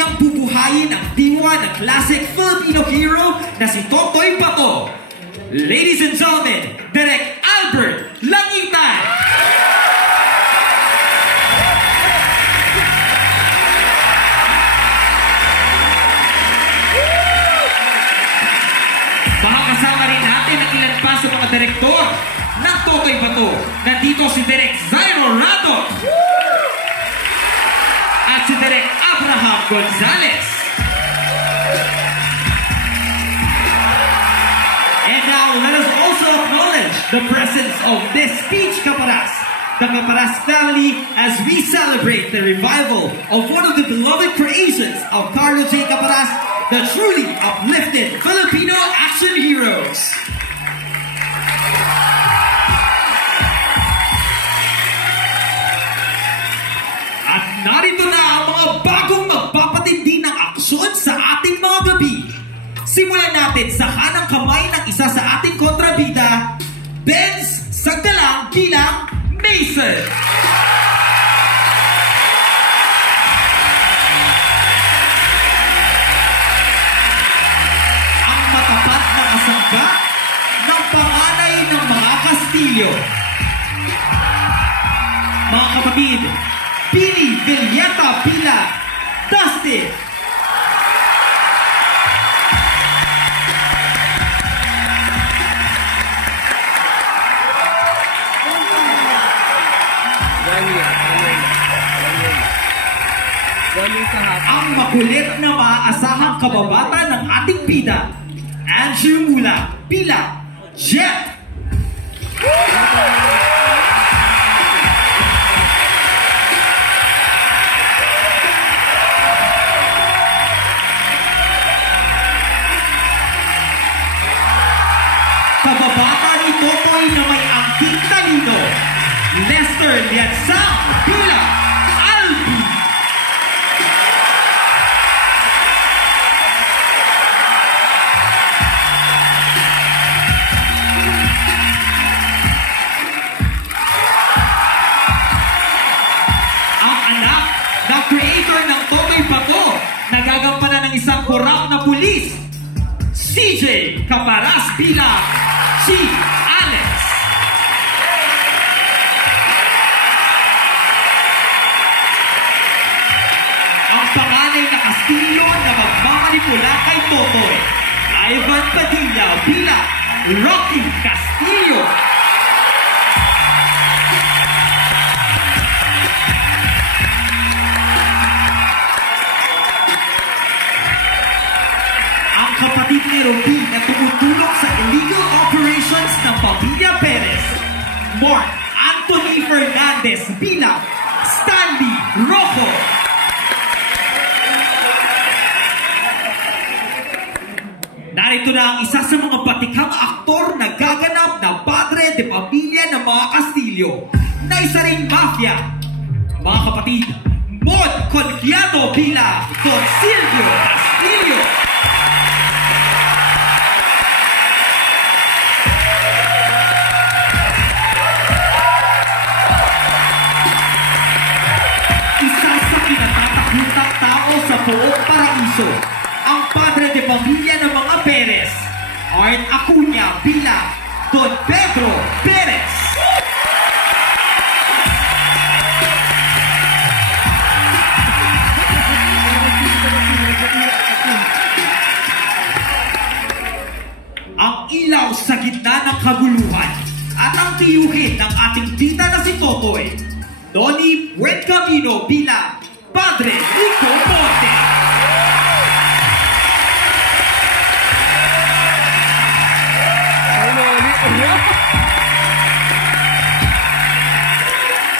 niyang bubuhayin ang diwa ng classic Filipino hero na si Totoy Pato. Ladies and gentlemen, Direk Albert Langitan! Makakasama rin natin ang ilan pa sa mga direktor ng Totoy Pato. Nandito si Direk Zairo Rato at si Direk Abraham Gonzalez. And now, let us also acknowledge the presence of this speech Kaparas, the Kaparas family, as we celebrate the revival of one of the beloved creations of Carlo J. Kaparas, the truly uplifted Filipino action heroes. At narito na ang mga bagong magpapatindi ng aksyon sa ating mga gabi. Simulan natin sa kanang kamay ng isa sa ating kontrabida, Benz Sagdalang bilang Mason. Ang matapat na kasangga ng panganay ng mga Kastilyo. Mga kapatid, Pili Villeta Pila Dustin. Ang makulit na maaasahang kababata ng ating bida, Andrew Mula Pila Jet. Kababata ni Totoy na may angking talino, Lester Liatsang Pila Albi. Creator ng Totoy Pato, nagagampanan ng isang korap na pulis, CJ Kaparas bilang Chief Alex. Ang panganay na Kastilyo na magmamanipula kay Totoy, Ivan Padilla bilang Rocky Castillo. Kapatid ni Roby na tumutulong sa illegal operations ng pamilya Perez, Mark Anthony Fernandez bilang Stanley Rojo. Narito na ang isa sa mga batikang aktor na gaganap na padre de pamilya ng mga Kastilyo na isa ring mafia. Mga kapatid, Mod Confiado bilang Don Silvio Castillo. Sa buong paraiso, ang padre de pamilya ng mga Perez, Art Acuña bilang Don Pedro Perez. Ang ilaw sa gitna ng kaguluhan at ang tiyuhin ng ating tita na si Totoy, Donnie Buencamino bilang Padre Rico Ponte.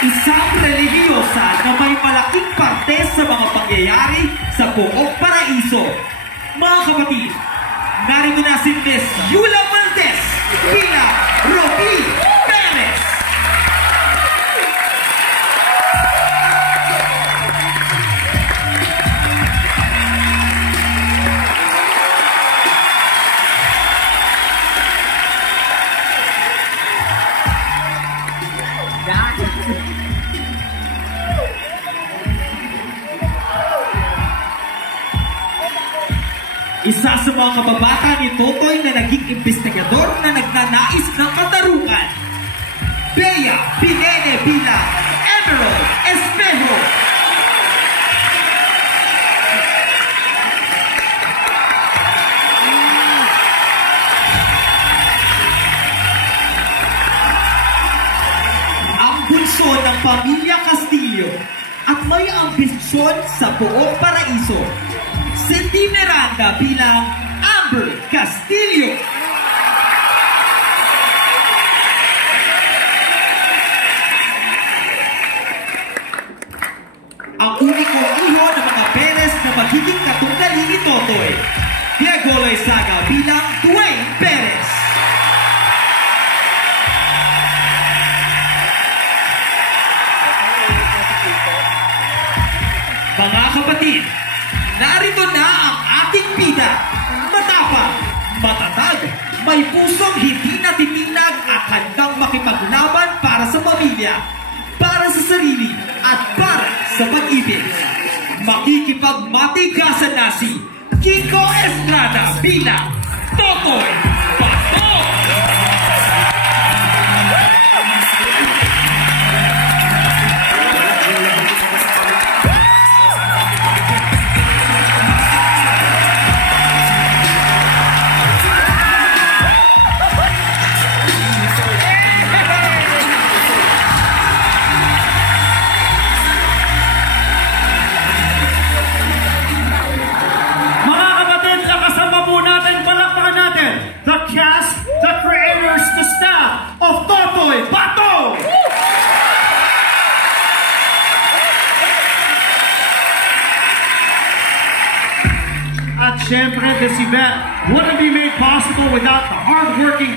Isang religiyosa na may malaking parte sa mga pangyayari sa buong paraiso. Mga kapatid, narito na si Miss Yula Valdez bilang Rocky Perez. Isa sa mga kababata ni Totoy na naging investigador na nagnanais ng katarungan. Bea Pinene bilang Emerald Espejo. Ang bunso ng pamilya Castillo at may ambisyon sa buong paraiso. Cindy Miranda bilang Amber Castillo. Ang unikong iho ng mga Perez na magiging katunggali ni Totoy. Diego Loizaga bilang Dwayne Perez. Mga kapatid, narito na ang ating bida. Matapang, matatag, may pusong hindi natitinag at handang makipaglaban para sa pamilya, para sa sarili, at para sa pag-ibig. Makikipagmatigasan na si Kiko Estrada bilang Totoy Pato! The cast, the creators, the staff of Totoy Pato! At syempre, this event wouldn't be made possible without the hard-working